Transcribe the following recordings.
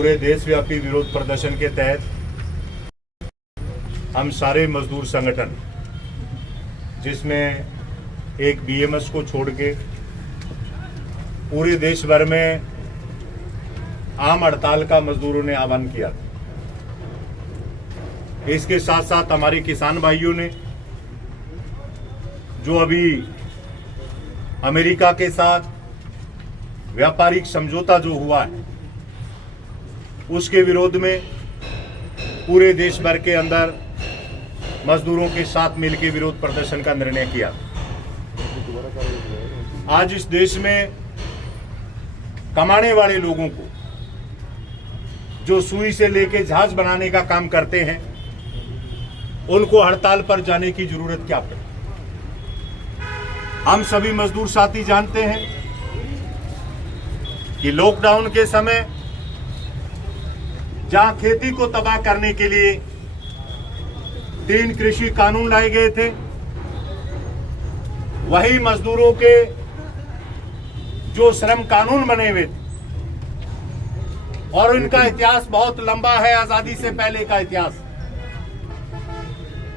पूरे देशव्यापी विरोध प्रदर्शन के तहत हम सारे मजदूर संगठन, जिसमें एक बीएमएस को छोड़ के पूरे देश भर में आम हड़ताल का मजदूरों ने आह्वान किया। इसके साथ साथ हमारे किसान भाइयों ने जो अभी अमेरिका के साथ व्यापारिक समझौता जो हुआ है उसके विरोध में पूरे देश भर के अंदर मजदूरों के साथ मिलकर विरोध प्रदर्शन का निर्णय किया। आज इस देश में कमाने वाले लोगों को, जो सुई से लेके जहाज बनाने का काम करते हैं, उनको हड़ताल पर जाने की जरूरत क्या पड़ी। हम सभी मजदूर साथी जानते हैं कि लॉकडाउन के समय जहां खेती को तबाह करने के लिए 3 कृषि कानून लाए गए थे, वही मजदूरों के जो श्रम कानून बने हुए थे, और उनका इतिहास बहुत लंबा है, आजादी से पहले का इतिहास,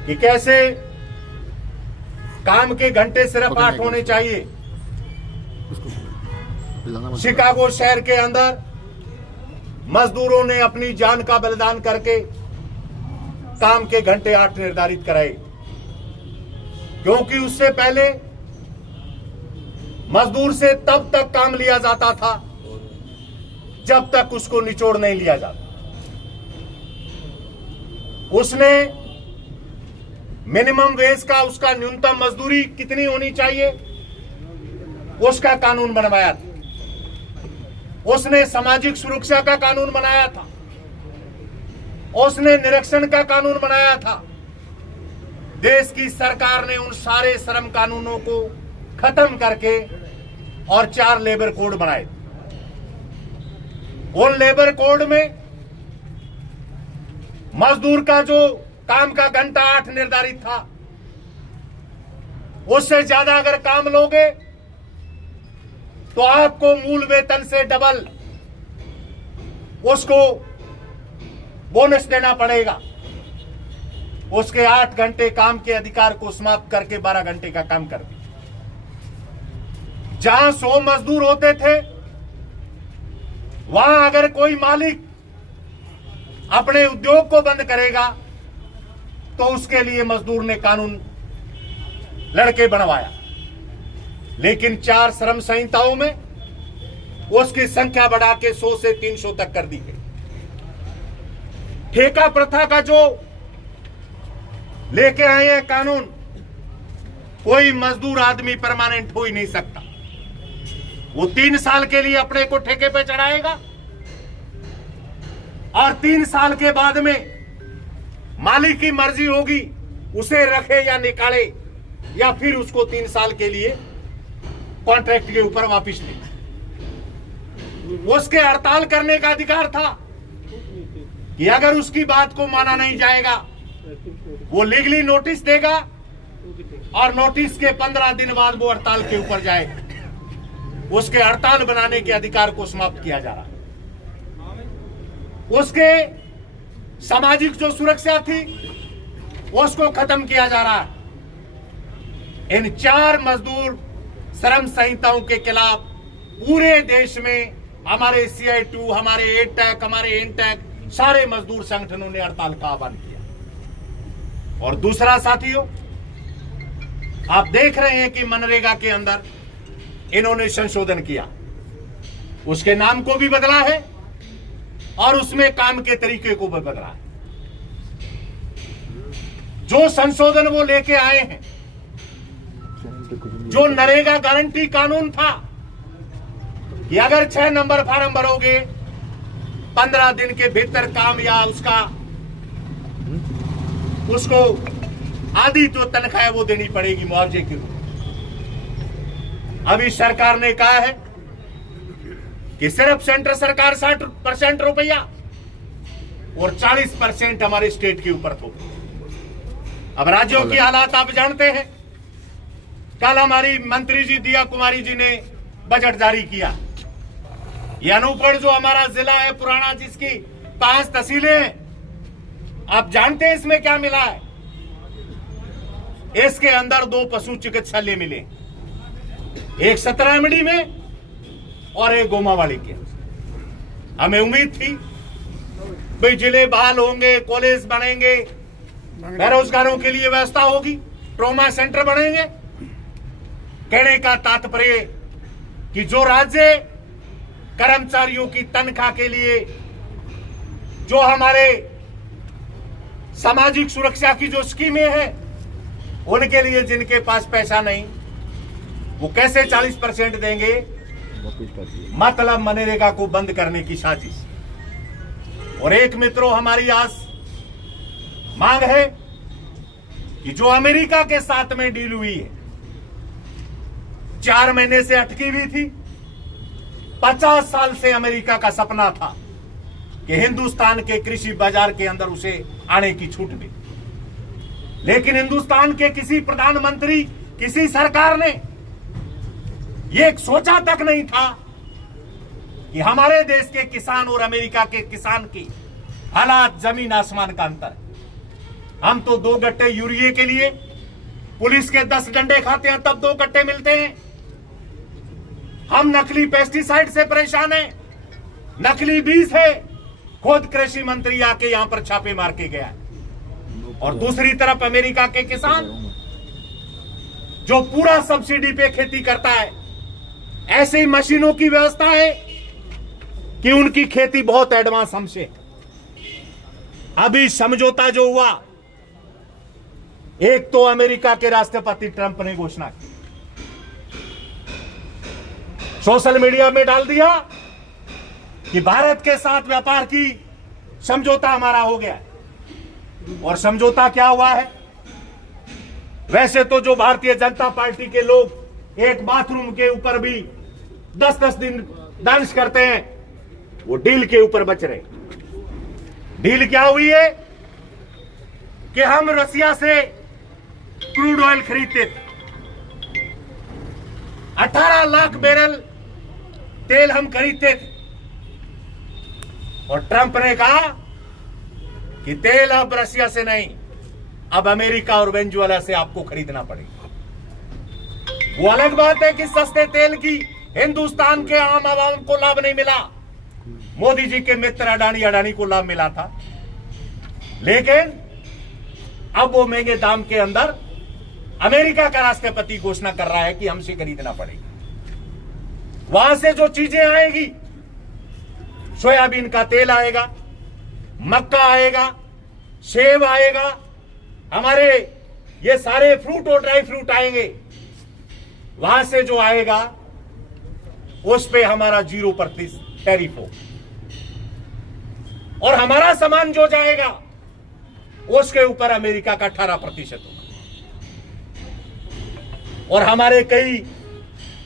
कि कैसे काम के घंटे सिर्फ 8 होने चाहिए। शिकागो शहर के अंदर मजदूरों ने अपनी जान का बलिदान करके काम के घंटे 8 निर्धारित कराए, क्योंकि उससे पहले मजदूर से तब तक काम लिया जाता था जब तक उसको निचोड़ नहीं लिया जाता। उसने मिनिमम वेज का, उसका न्यूनतम मजदूरी कितनी होनी चाहिए, उसका कानून बनवाया था। उसने सामाजिक सुरक्षा का कानून बनाया था। उसने निरीक्षण का कानून बनाया था। देश की सरकार ने उन सारे श्रम कानूनों को खत्म करके और 4 लेबर कोड बनाए। उन लेबर कोड में मजदूर का जो काम का घंटा 8 निर्धारित था, उससे ज्यादा अगर काम लोगे तो आपको मूल वेतन से डबल उसको बोनस देना पड़ेगा। उसके 8 घंटे काम के अधिकार को समाप्त करके 12 घंटे का काम कर दिया। जहां 100 मजदूर होते थे, वहां अगर कोई मालिक अपने उद्योग को बंद करेगा तो उसके लिए मजदूर ने कानून लड़के बनवाया। लेकिन 4 श्रम संहिताओं में उसकी संख्या बढ़ा के 100 से 300 तक कर दी गई। ठेका प्रथा का जो लेके आए हैं कानून, कोई मजदूर आदमी परमानेंट हो ही नहीं सकता। वो 3 साल के लिए अपने को ठेके पे चढ़ाएगा और 3 साल के बाद में मालिक की मर्जी होगी उसे रखे या निकाले, या फिर उसको 3 साल के लिए कॉन्ट्रैक्ट के ऊपर वापस ले। उसके हड़ताल करने का अधिकार था कि अगर उसकी बात को माना नहीं जाएगा, वो लीगली नोटिस देगा और नोटिस के 15 दिन बाद वो हड़ताल के ऊपर जाएगा। उसके हड़ताल बनाने के अधिकार को समाप्त किया जा रहा है। उसके सामाजिक जो सुरक्षा थी उसको खत्म किया जा रहा है। इन 4 मजदूर श्रम संहिताओं के खिलाफ पूरे देश में हमारे CI2, हमारे एटैक, हमारे एनटैक, सारे मजदूर संगठनों ने हड़ताल का आह्वान किया। और दूसरा साथियों, आप देख रहे हैं कि मनरेगा के अंदर इन्होंने संशोधन किया। उसके नाम को भी बदला है और उसमें काम के तरीके को भी बदला है। जो संशोधन वो लेके आए हैं, जो नरेगा गारंटी कानून था कि अगर 6 नंबर फार्म भरोगे 15 दिन के भीतर काम, या उसको आधी जो तनख्वाह है वो देनी पड़ेगी मुआवजे के रूप में। अभी सरकार ने कहा है कि सिर्फ सेंट्रल सरकार 60% रुपया और 40% हमारे स्टेट के ऊपर तो। अब राज्यों की हालात आप जानते हैं। कल हमारी मंत्री जी दिया कुमारी जी ने बजट जारी किया। ये अनूपगढ़ जो हमारा जिला है पुराना, जिसकी 5 तहसीलें हैं, आप जानते हैं इसमें क्या मिला है? इसके अंदर 2 पशु चिकित्सालय मिले, एक 17 में और एक गोमावाड़ी के। हमें उम्मीद थी भाई जिले बहाल होंगे, कॉलेज बनेंगे, बेरोजगारों के लिए व्यवस्था होगी, ट्रॉमा सेंटर बनेंगे। कहने का तात्पर्य कि जो राज्य कर्मचारियों की तनख्वाह के लिए, जो हमारे सामाजिक सुरक्षा की जो स्कीमें हैं, उनके लिए जिनके पास पैसा नहीं, वो कैसे 40% देंगे? मतलब मनरेगा को बंद करने की साजिश। और एक मित्रों, हमारी आज मांग है कि जो अमेरिका के साथ में डील हुई है, 4 महीने से अटकी हुई थी, 50 साल से अमेरिका का सपना था कि हिंदुस्तान के कृषि बाजार के अंदर उसे आने की छूट मिले, लेकिन हिंदुस्तान के किसी प्रधानमंत्री, किसी सरकार ने ये सोचा तक नहीं था कि हमारे देश के किसान और अमेरिका के किसान की हालात जमीन आसमान का अंतर है। हम तो 2 गट्टे यूरिया के लिए पुलिस के 10 डंडे खाते हैं, तब 2 गट्टे मिलते हैं। हम नकली पेस्टिसाइड से परेशान हैं, नकली बीज है, खुद कृषि मंत्री आके यहां पर छापे मार के गया। और दूसरी तरफ अमेरिका के किसान जो पूरा सब्सिडी पे खेती करता है, ऐसी मशीनों की व्यवस्था है कि उनकी खेती बहुत एडवांस हमसे। अभी समझौता जो हुआ, एक तो अमेरिका के राष्ट्रपति ट्रंप ने घोषणा की, सोशल मीडिया में डाल दिया कि भारत के साथ व्यापार की समझौता हमारा हो गया है। और समझौता क्या हुआ है? वैसे तो जो भारतीय जनता पार्टी के लोग एक बाथरूम के ऊपर भी 10-10 दिन डांस करते हैं, वो डील के ऊपर बच रहे। डील क्या हुई है कि हम रसिया से क्रूड ऑयल खरीदते थे, 18 लाख बैरल तेल हम खरीदते थे, और ट्रंप ने कहा कि तेल अब रसिया से नहीं, अब अमेरिका और वेनेजुएला से आपको खरीदना पड़ेगा। वो अलग बात है कि सस्ते तेल की हिंदुस्तान के आम आवाम को लाभ नहीं मिला, मोदी जी के मित्र अडानी को लाभ मिला था, लेकिन अब वो महंगे दाम के अंदर अमेरिका का राष्ट्रपति घोषणा कर रहा है कि हमसे खरीदना पड़ेगा। वहां से जो चीजें आएगी, सोयाबीन का तेल आएगा, मक्का आएगा, सेब आएगा, हमारे ये सारे फ्रूट और ड्राई फ्रूट आएंगे, वहां से जो आएगा उस पे हमारा 0% टैरिफ हो, और हमारा सामान जो जाएगा उसके ऊपर अमेरिका का 18% होगा। और हमारे कई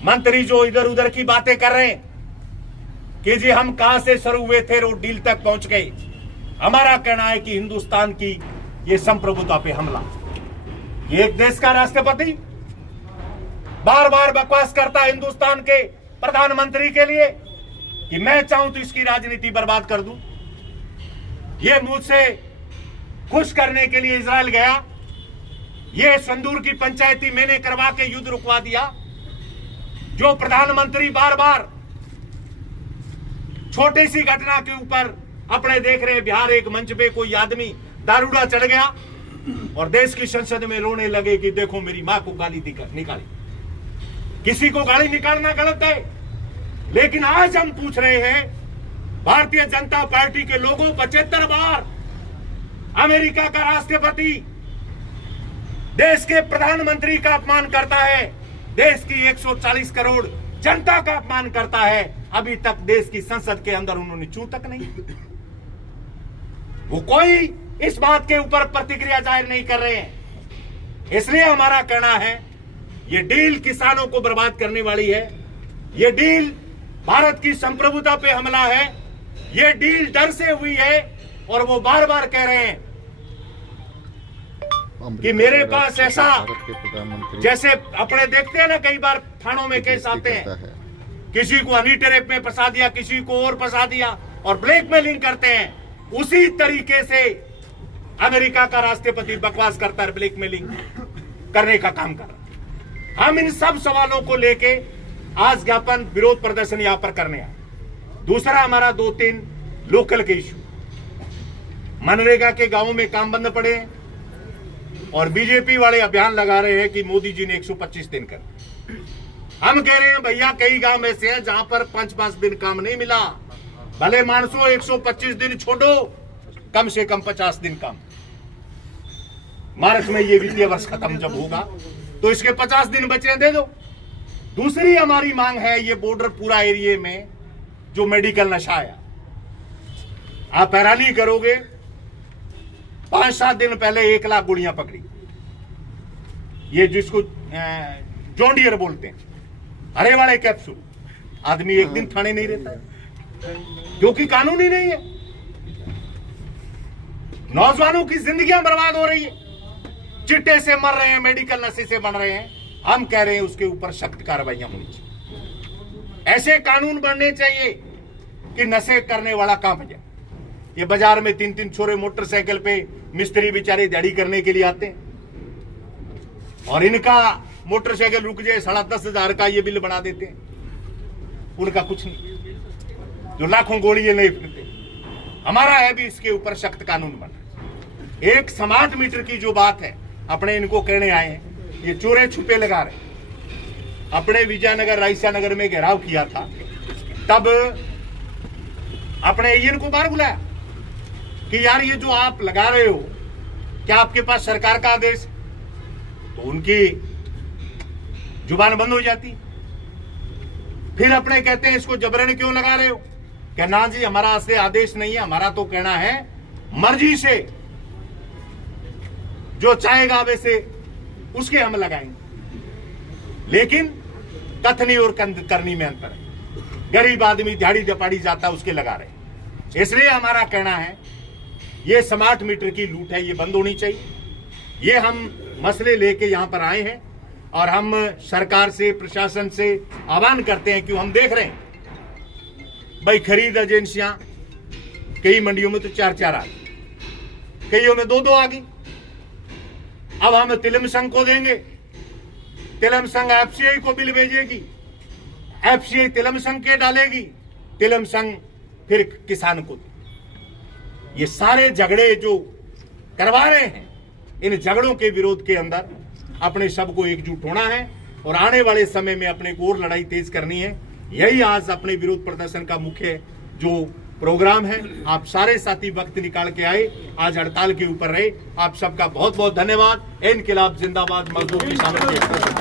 मंत्री जो इधर उधर की बातें कर रहे हैं कि जी हम कहां से शुरू हुए थे और डील तक पहुंच गए, हमारा कहना है कि हिंदुस्तान की ये संप्रभुता पे हमला। ये एक देश का राष्ट्रपति बार बार बकवास करता है हिंदुस्तान के प्रधानमंत्री के लिए कि मैं चाहूं तो इसकी राजनीति बर्बाद कर दूं। ये मुझसे खुश करने के लिए इजराइल गया, ये संदूर की पंचायती मैंने करवा के युद्ध रुकवा दिया। जो प्रधानमंत्री बार बार छोटी सी घटना के ऊपर अपने देख रहे, बिहार एक मंच पे कोई आदमी दारूड़ा चढ़ गया और देश की संसद में रोने लगे कि देखो मेरी मां को गाली निकाली। किसी को गाली निकालना गलत है, लेकिन आज हम पूछ रहे हैं भारतीय जनता पार्टी के लोगों, 75 बार अमेरिका का राष्ट्रपति देश के प्रधानमंत्री का अपमान करता है, देश की 140 करोड़ जनता का अपमान करता है, अभी तक देश की संसद के अंदर उन्होंने छू तक नहीं। वो कोई इस बात के ऊपर प्रतिक्रिया जाहिर नहीं कर रहे हैं। इसलिए हमारा कहना है ये डील किसानों को बर्बाद करने वाली है, ये डील भारत की संप्रभुता पे हमला है, ये डील डर से हुई है। और वो बार बार कह रहे हैं कि मेरे पास ऐसा, जैसे अपने देखते हैं ना कई बार थानों में केस आते हैं किसी को हनी ट्रैप में फंसा दिया, किसी को और फंसा दिया और ब्लैकमेलिंग करते हैं। उसी तरीके से अमेरिका का राष्ट्रपति बकवास करता है, ब्लैकमेलिंग करने का काम कर रहा है। हम इन सब सवालों को लेके आज ज्ञापन विरोध प्रदर्शन यहां पर करने आए। दूसरा हमारा 2-3 लोकल के इशू, मनरेगा के गांवों में काम बंद पड़े हैं और बीजेपी वाले अभियान लगा रहे हैं कि मोदी जी ने 125 दिन कर। हम कह रहे हैं भैया कई गांव ऐसे हैं जहां पर 5-5 दिन काम नहीं मिला। भले मानसो 125 दिन छोड़ो, कम से कम 50 दिन काम। मार्च में ये वित्तीय वर्ष खत्म जब होगा तो इसके 50 दिन बचे दे दो। दूसरी हमारी मांग है, ये बॉर्डर पूरा एरिया में जो मेडिकल नशा है, आप हैरानी करोगे 5-7 दिन पहले 1 लाख गोलियां पकड़ी। ये जिसको जॉन डियर बोलते हैं, हरे वाले कैप्सूल। आदमी एक दिन थाने नहीं रहता है क्योंकि कानून ही नहीं है। नौजवानों की जिंदगियां बर्बाद हो रही है, चिट्टे से मर रहे हैं, मेडिकल नशे से बन रहे हैं। हम कह रहे हैं उसके ऊपर सख्त कार्रवाइयां होनी चाहिए। ऐसे कानून बनने चाहिए कि नशे करने वाला काम जाए। ये बाजार में 3-3 छोरे मोटरसाइकिल पे मिस्त्री बेचारे दिहाड़ी करने के लिए आते हैं और इनका मोटरसाइकिल रुक जाए 10,500 का ये बिल बना देते हैं। उनका कुछ नहीं, जो लाखों गोली ये नहीं फिरते। हमारा है भी इसके ऊपर सख्त कानून बना। एक स्मार्ट मीटर की जो बात है, अपने इनको कहने आए हैं, ये चोरे छुपे लगा रहे। अपने विजयनगर रायसा नगर में घेराव किया था, तब अपने इनको बाहर बुलाया कि यार ये जो आप लगा रहे हो, क्या आपके पास सरकार का आदेश? तो उनकी जुबान बंद हो जाती। फिर अपने कहते हैं इसको जबरन क्यों लगा रहे हो? क्या ना जी, हमारा से आदेश नहीं है, हमारा तो कहना है मर्जी से जो चाहेगा वैसे उसके हम लगाएंगे। लेकिन कथनी और करनी में अंतर है। गरीब आदमी दिहाड़ी दपाड़ी जाता उसके लगा रहे। इसलिए हमारा कहना है ये स्मार्ट मीटर की लूट है, ये बंद होनी चाहिए। ये हम मसले लेके यहां पर आए हैं और हम सरकार से, प्रशासन से आह्वान करते हैं कि हम देख रहे हैं भाई खरीद एजेंसियां कई मंडियों में तो 4-4 आ गई, कईयों में 2-2 आ गई। अब हम तिलम संघ को देंगे, तिलम संघ एफसीआई को बिल भेजेगी, एफसीआई तिलम संघ के डालेगी, तिलम संघ फिर किसान को। ये सारे झगड़े जो करवा रहे हैं, इन झगड़ों के विरोध के अंदर अपने सबको एकजुट होना है और आने वाले समय में अपने को और लड़ाई तेज करनी है। यही आज अपने विरोध प्रदर्शन का मुख्य जो प्रोग्राम है। आप सारे साथी वक्त निकाल के आए, आज हड़ताल के ऊपर रहे। आप सबका बहुत बहुत धन्यवाद। इनकिलाब जिंदाबाद, मजदूर किसानों के